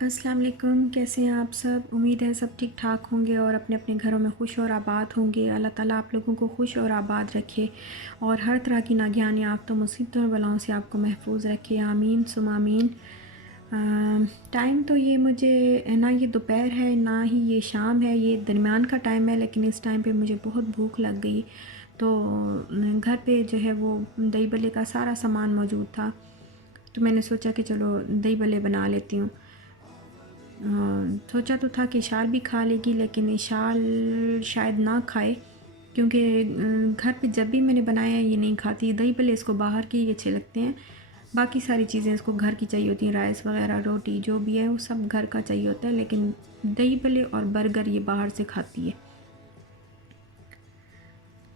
अस्सलाम वालेकुम। कैसे हैं आप सब? उम्मीद है सब ठीक ठाक होंगे और अपने अपने घरों में खुश और आबाद होंगे। अल्लाह ताला आप लोगों को खुश और आबाद रखे और हर तरह की नागहानी आफ़तों मुसीबतों और बलाओं से आपको महफूज रखे। आमीन सुम आमीन। टाइम तो ये मुझे ना ये दोपहर है ना ही ये शाम है, ये दरमियान का टाइम है, लेकिन इस टाइम पे मुझे बहुत भूख लग गई। तो घर पे जो है वो दही बल्ले का सारा सामान मौजूद था, तो मैंने सोचा कि चलो दही बल्ले बना लेती हूँ। सोचा तो था कि इशाल भी खा लेगी, लेकिन इशाल शायद ना खाए, क्योंकि घर पे जब भी मैंने बनाया है ये नहीं खाती। दही भल्ले इसको बाहर के ही अच्छे लगते हैं, बाकी सारी चीज़ें इसको घर की चाहिए होती हैं। राइस वगैरह रोटी जो भी है वो सब घर का चाहिए होता है, लेकिन दही भल्ले और बर्गर ये बाहर से खाती है।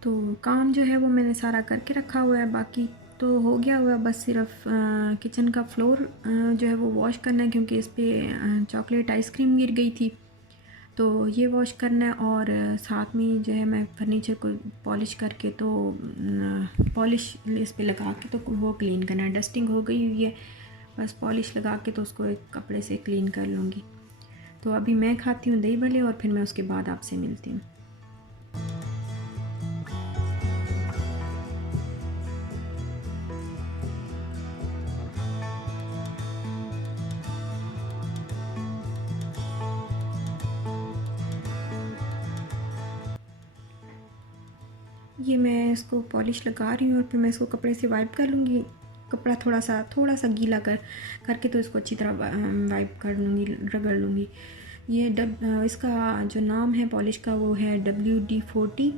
तो काम जो है वो मैंने सारा करके रखा हुआ है, बाकी तो हो गया हुआ है। बस सिर्फ किचन का फ्लोर जो है वो वॉश करना है, क्योंकि इस पे चॉकलेट आइसक्रीम गिर गई थी, तो ये वॉश करना है। और साथ में जो है मैं फर्नीचर को पॉलिश करके तो पॉलिश इस पे लगा के तो वो क्लीन करना है। डस्टिंग हो गई हुई है, बस पॉलिश लगा के तो उसको एक कपड़े से क्लीन कर लूँगी। तो अभी मैं खाती हूँ दही भल्ले और फिर मैं उसके बाद आपसे मिलती हूँ। ये मैं इसको पॉलिश लगा रही हूँ और फिर मैं इसको कपड़े से वाइप कर लूँगी। कपड़ा थोड़ा सा गीला करके तो इसको अच्छी तरह वाइप कर लूँगी, रगड़ लूँगी। ये इसका जो नाम है पॉलिश का वो है WD-40।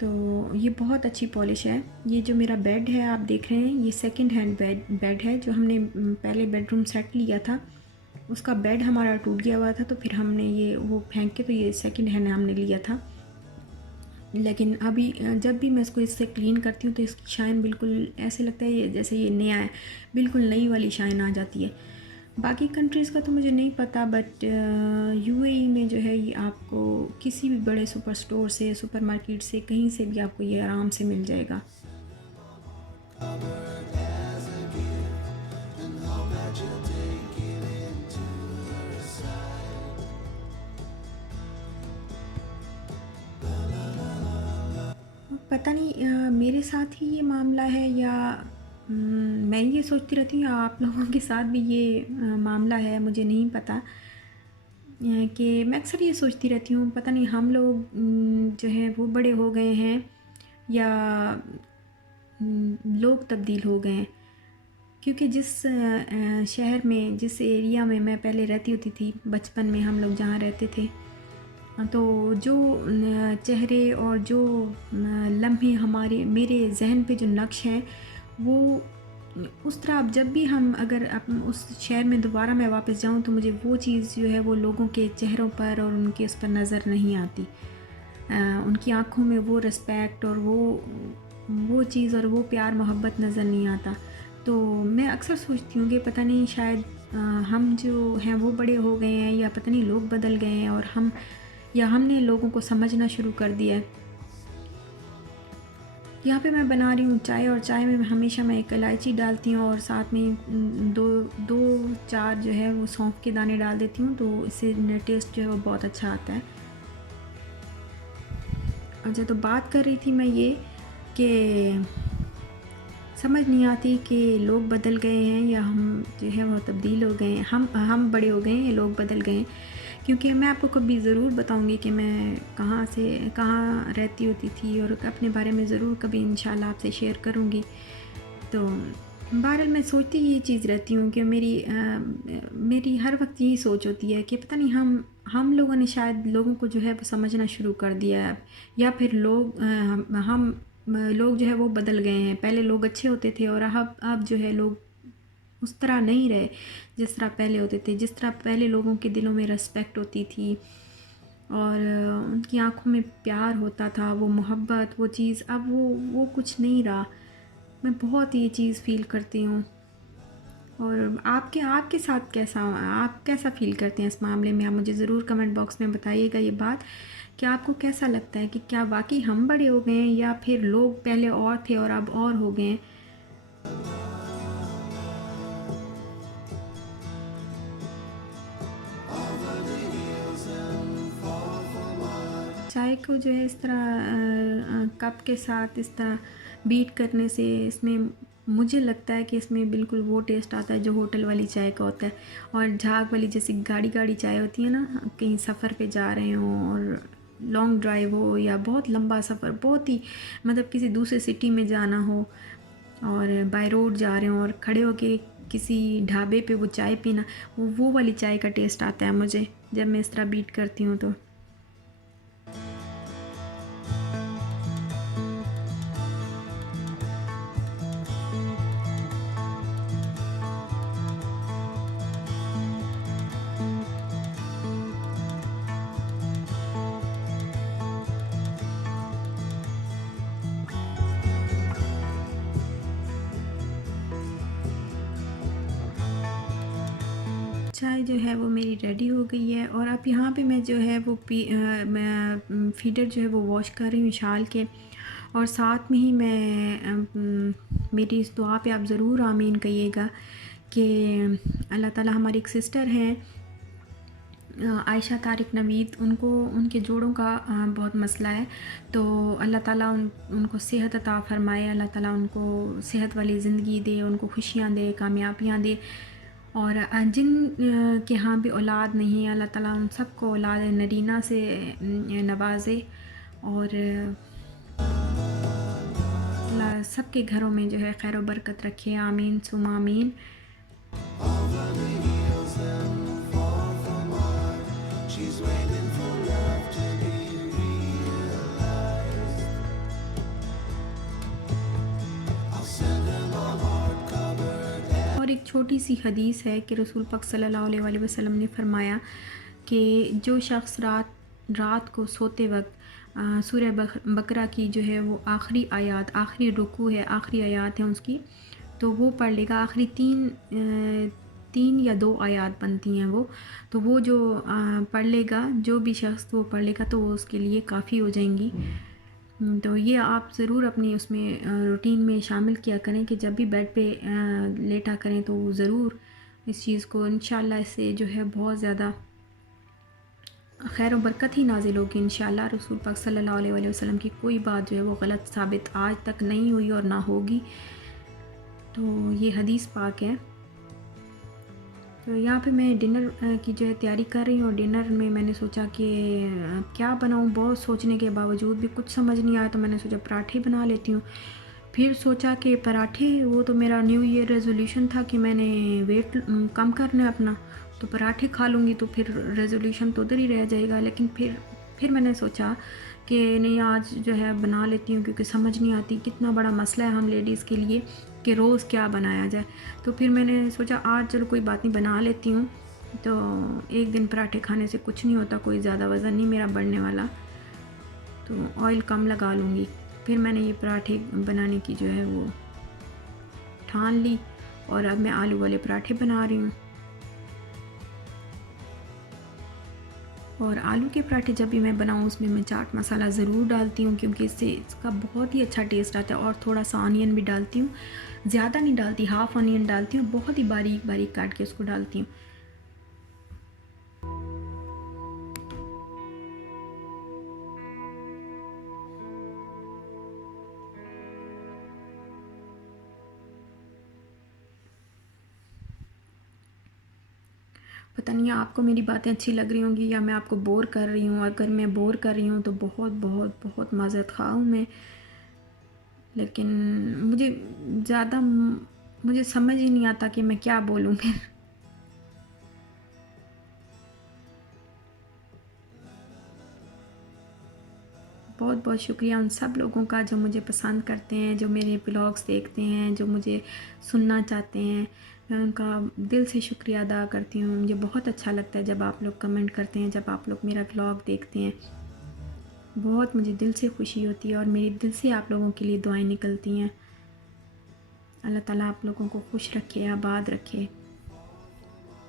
तो ये बहुत अच्छी पॉलिश है। ये जो मेरा बेड है आप देख रहे हैं, ये सेकंड हैंड बेड है। जो हमने पहले बेडरूम सेट लिया था उसका बेड हमारा टूट गया हुआ था, तो फिर हमने ये वो फेंक के तो ये सेकंड हैंड हमने लिया था। लेकिन अभी जब भी मैं इसको इससे क्लीन करती हूँ तो इसकी शाइन बिल्कुल ऐसे लगता है ये जैसे ये नया है, बिल्कुल नई वाली शाइन आ जाती है। बाकी कंट्रीज़ का तो मुझे नहीं पता, बट UAE में जो है ये आपको किसी भी बड़े सुपर स्टोर से, सुपर मार्केट से, कहीं से भी आपको ये आराम से मिल जाएगा। पता नहीं मेरे साथ ही ये मामला है या मैं ये सोचती रहती हूँ या आप लोगों के साथ भी ये मामला है, मुझे नहीं पता। कि मैं अक्सर ये सोचती रहती हूँ, पता नहीं हम लोग जो है वो बड़े हो गए हैं या लोग तब्दील हो गए हैं। क्योंकि जिस शहर में, जिस एरिया में मैं पहले रहती होती थी बचपन में, हम लोग जहाँ रहते थे, तो जो चेहरे और जो लम्हे हमारे मेरे जहन पे जो नक्श हैं वो उस तरह, अब जब भी हम अगर उस शहर में दोबारा मैं वापस जाऊं तो मुझे वो चीज़ जो है वो लोगों के चेहरों पर और उनके उस पर नज़र नहीं आती। उनकी आँखों में वो रिस्पेक्ट और वो चीज़ और वो प्यार मोहब्बत नज़र नहीं आता। तो मैं अक्सर सोचती हूँ कि पता नहीं शायद हम जो हैं वो बड़े हो गए हैं, या पता नहीं लोग बदल गए हैं और हमने लोगों को समझना शुरू कर दिया है। यहाँ पे मैं बना रही हूँ चाय, और चाय में हमेशा मैं एक इलायची डालती हूँ और साथ में दो दो चार जो है वो सौंफ के दाने डाल देती हूँ, तो इससे टेस्ट जो है वो बहुत अच्छा आता है। अच्छा, तो बात कर रही थी मैं ये कि समझ नहीं आती कि लोग बदल गए हैं या हम जो है वो तब्दील हो गए हैं, हम बड़े हो गए हैं या लोग बदल गए हैं। क्योंकि मैं आपको कभी ज़रूर बताऊंगी कि मैं कहाँ से कहाँ रहती होती थी, और अपने बारे में ज़रूर कभी इंशाल्लाह आपसे शेयर करूँगी। तो बहरहाल मैं सोचती ये चीज़ रहती हूँ कि मेरी हर वक्त यही सोच होती है कि पता नहीं हम लोगों ने शायद लोगों को जो है वो समझना शुरू कर दिया है, या फिर लोग जो है वो बदल गए हैं। पहले लोग अच्छे होते थे और अब जो है लोग उस तरह नहीं रहे जिस तरह पहले होते थे। जिस तरह पहले लोगों के दिलों में रिस्पेक्ट होती थी और उनकी आंखों में प्यार होता था, वो मोहब्बत, वो चीज़, अब वो कुछ नहीं रहा। मैं बहुत ये चीज़ फ़ील करती हूँ। और आपके आपके साथ आप कैसा फ़ील करते हैं इस मामले में? आप मुझे ज़रूर कमेंट बॉक्स में बताइएगा ये बात कि आपको कैसा लगता है कि क्या वाक़ई हम बड़े हो गए हैं या फिर लोग पहले और थे और अब और हो गए हैं। चाय को जो है इस तरह कप के साथ इस तरह बीट करने से इसमें मुझे लगता है कि इसमें बिल्कुल वो टेस्ट आता है जो होटल वाली चाय का होता है। और झाग वाली जैसे गाढ़ी-गाढ़ी चाय होती है ना, कहीं सफ़र पे जा रहे हों और लॉन्ग ड्राइव हो या बहुत लंबा सफ़र, बहुत ही मतलब किसी दूसरे सिटी में जाना हो और बाय रोड जा रहे हों और खड़े होके किसी ढाबे पे वो चाय पीना, वो वाली चाय का टेस्ट आता है मुझे जब मैं इस तरह बीट करती हूँ तो। चाय जो है वो मेरी रेडी हो गई है और अब यहाँ पे मैं जो है वो मैं फीडर जो है वो वॉश कर रही हूँ शाल के। और साथ में ही मैं मेरी इस दुआ पे आप ज़रूर आमीन कहिएगा कि अल्लाह ताला, हमारी एक सिस्टर हैं आयशा तारिक नवीद, उनको उनके जोड़ों का बहुत मसला है। तो अल्लाह ताला उनको सेहत अता फ़रमाए, अल्लाह ताला उनको सेहत वाली ज़िंदगी दे, उनको खुशियाँ दे, कामयाबियाँ दे। और जिन के यहाँ भी औलाद नहीं है, अल्लाह ताला उन सबको औलाद नरीना से नवाज़े और अल्लाह सबके घरों में जो है खैर व बरकत रखे। आमीन सुम आमीन। और एक छोटी सी हदीस है कि रसूल पाक सल्लल्लाहु अलैहि वसल्लम ने फरमाया कि जो शख्स रात को सोते वक्त सूरह बकरा की जो है वो आखिरी आयत, आखिरी रुकू है, आखिरी आयत है उसकी, तो वो पढ़ लेगा। आखिरी तीन या दो आयत बनती हैं वो, तो वो जो पढ़ लेगा, जो भी शख्स वो पढ़ लेगा तो वो उसके लिए काफ़ी हो जाएंगी। तो ये आप ज़रूर अपनी उसमें रूटीन में शामिल किया करें कि जब भी बेड पे लेटा करें तो ज़रूर इस चीज़ को, इंशाल्लाह इससे जो है बहुत ज़्यादा खैर और बरकत ही नाजिल होगी इंशाल्लाह। रसूल पाक सल्लल्लाहु अलैहि वसल्लम की कोई बात जो है वो गलत साबित आज तक नहीं हुई और ना होगी। तो ये हदीस पाक है। तो यहाँ पे मैं डिनर की जो है तैयारी कर रही हूँ और डिनर में मैंने सोचा कि क्या बनाऊँ, बहुत सोचने के बावजूद भी कुछ समझ नहीं आया, तो मैंने सोचा पराठे बना लेती हूँ। फिर सोचा कि पराठे, वो तो मेरा न्यू ईयर रेजोल्यूशन था कि मैंने वेट कम करना है अपना, तो पराठे खा लूँगी तो फिर रेजोल्यूशन तो उधर ही रह जाएगा। लेकिन फिर मैंने सोचा कि नहीं, आज जो है बना लेती हूँ, क्योंकि समझ नहीं आती, कितना बड़ा मसला है हम लेडीज़ के लिए कि रोज़ क्या बनाया जाए। तो फिर मैंने सोचा आज चलो कोई बात नहीं, बना लेती हूँ। तो एक दिन पराठे खाने से कुछ नहीं होता, कोई ज़्यादा वज़न नहीं मेरा बढ़ने वाला, तो ऑयल कम लगा लूँगी। फिर मैंने ये पराठे बनाने की जो है वो ठान ली और अब मैं आलू वाले पराठे बना रही हूँ। और आलू के पराठे जब भी मैं बनाऊँ उसमें मैं चाट मसाला ज़रूर डालती हूँ, क्योंकि इससे इसका बहुत ही अच्छा टेस्ट आता है। और थोड़ा सा ऑनियन भी डालती हूँ, ज़्यादा नहीं डालती, हाफ़ ऑनियन डालती हूँ, बहुत ही बारीक बारीक काट के उसको डालती हूँ। पता नहीं आपको मेरी बातें अच्छी लग रही होंगी या मैं आपको बोर कर रही हूँ। अगर मैं बोर कर रही हूँ तो बहुत बहुत बहुत माज़रत ख़्वाह हूँ मैं। लेकिन मुझे समझ ही नहीं आता कि मैं क्या बोलूँ फिर। बहुत बहुत शुक्रिया उन सब लोगों का जो मुझे पसंद करते हैं, जो मेरे ब्लॉग्स देखते हैं, जो मुझे सुनना चाहते हैं। मैं उनका दिल से शुक्रिया अदा करती हूँ। मुझे बहुत अच्छा लगता है जब आप लोग कमेंट करते हैं, जब आप लोग मेरा ब्लॉग देखते हैं, बहुत मुझे दिल से खुशी होती है और मेरे दिल से आप लोगों के लिए दुआएं निकलती हैं। अल्लाह ताला आप लोगों को खुश रखे, आबाद रखे।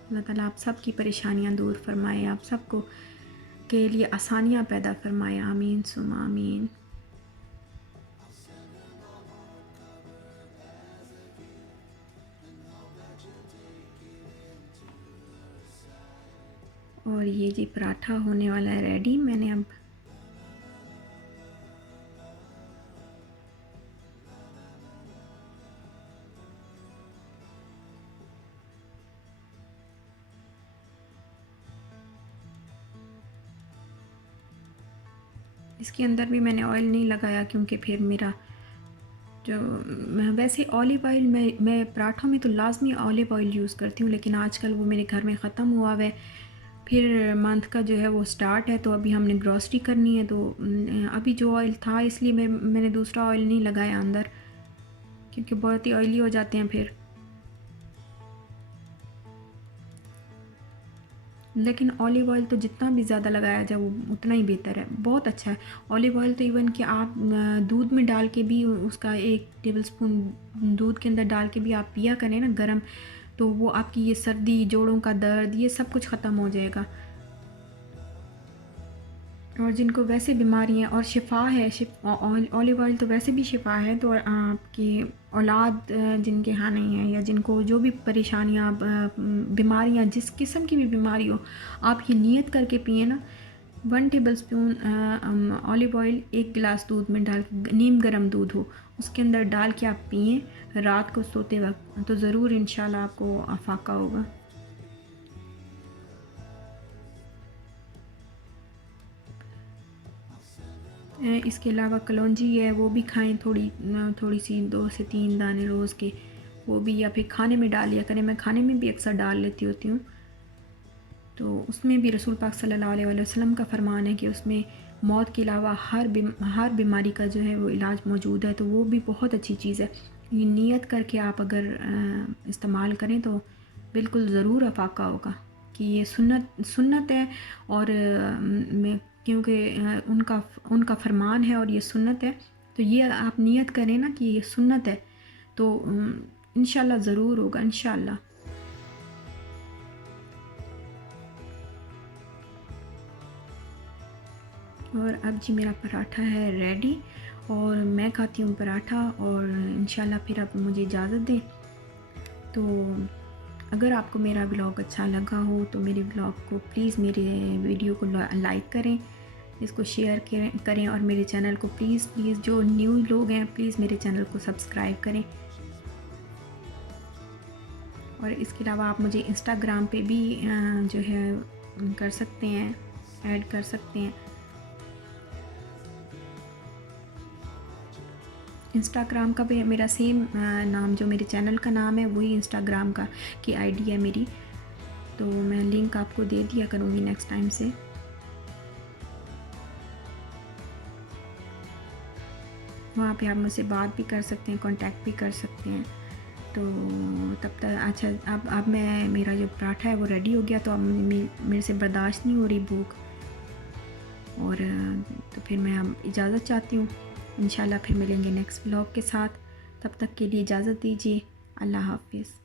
अल्लाह ताला आप सब की परेशानियाँ दूर फरमाए, आप सबको के लिए आसानियाँ पैदा फरमाए। आमीन सुम आमीन। और ये जी पराठा होने वाला है रेडी। मैंने अब इसके अंदर भी मैंने ऑयल नहीं लगाया क्योंकि फिर मेरा जो वैसे ऑलिव ऑयल मैं पराठों में तो लाजमी ऑलिव ऑयल यूज़ करती हूँ, लेकिन आजकल वो मेरे घर में ख़त्म हुआ है। फिर मंथ का जो है वो स्टार्ट है, तो अभी हमने ग्रॉसरी करनी है, तो अभी जो ऑयल था इसलिए मैंने दूसरा ऑयल नहीं लगाया अंदर, क्योंकि बहुत ही ऑयली हो जाते हैं फिर। लेकिन ऑलिव ऑयल तो जितना भी ज़्यादा लगाया जाए वो उतना ही बेहतर है, बहुत अच्छा है ऑलिव ऑयल। तो इवन कि आप दूध में डाल के भी उसका 1 टेबलस्पून दूध के अंदर डाल के भी आप पिया करें ना गरम, तो वो आपकी ये सर्दी, जोड़ों का दर्द, ये सब कुछ ख़त्म हो जाएगा। और जिनको वैसे बीमारियाँ और शिफा है, ऑलिव ऑयल तो वैसे भी शिफा है, तो आपकी औलाद जिनके यहाँ नहीं है या जिनको जो भी परेशानियाँ, बीमारियाँ, जिस किस्म की भी बीमारी हो, आप ये नियत करके पिए ना, 1 टेबलस्पून ऑलिव ऑयल 1 गिलास दूध में डाल के, नीम गर्म दूध हो उसके अंदर डाल के आप पिएँ रात को सोते वक्त, तो ज़रूर इंशाल्लाह आपको अफाका होगा। इसके अलावा कलौंजी है वो भी खाएं, थोड़ी सी 2 से 3 दाने रोज़ के, वो भी, या फिर खाने में डाल लिया करें। मैं खाने में भी अक्सर डाल लेती होती हूँ। तो उसमें भी रसूल पाक सल्लल्लाहु अलैहि वसल्लम का फरमान है कि उसमें मौत के अलावा हर बीमारी का जो है वो इलाज मौजूद है, तो वो भी बहुत अच्छी चीज़ है। ये नियत करके आप अगर इस्तेमाल करें तो बिल्कुल ज़रूर अफाका होगा, कि ये सुन्नत है। और मैं, क्योंकि उनका फरमान है और ये सुन्नत है, तो ये आप नियत करें ना कि ये सुन्नत है, तो इंशाल्लाह ज़रूर होगा, इंशाल्लाह। और अब जी मेरा पराठा है रेडी, और मैं खाती हूँ पराठा, और इंशाल्लाह फिर आप मुझे इजाज़त दें। तो अगर आपको मेरा ब्लॉग अच्छा लगा हो तो मेरे ब्लॉग को प्लीज़, मेरे वीडियो को लाइक करें, इसको शेयर करें, और मेरे चैनल को प्लीज़ जो न्यू लोग हैं प्लीज़ मेरे चैनल को सब्सक्राइब करें। और इसके अलावा आप मुझे इंस्टाग्राम पे भी जो है कर सकते हैं, ऐड कर सकते हैं। इंस्टाग्राम का भी मेरा सेम नाम, जो मेरे चैनल का नाम है वही इंस्टाग्राम का की आईडी है मेरी, तो मैं लिंक आपको दे दिया करूँगी नेक्स्ट टाइम से। वहाँ पे आप मुझसे बात भी कर सकते हैं, कांटेक्ट भी कर सकते हैं। तो तब तक अच्छा, अब मेरा जो पराठा है वो रेडी हो गया, तो अब मेरे से बर्दाश्त नहीं हो रही भूख, और तो फिर मैं अब इजाज़त चाहती हूँ। इंशाल्लाह फिर मिलेंगे नेक्स्ट व्लॉग के साथ, तब तक के लिए इजाज़त दीजिए। अल्लाह हाफ़िज़।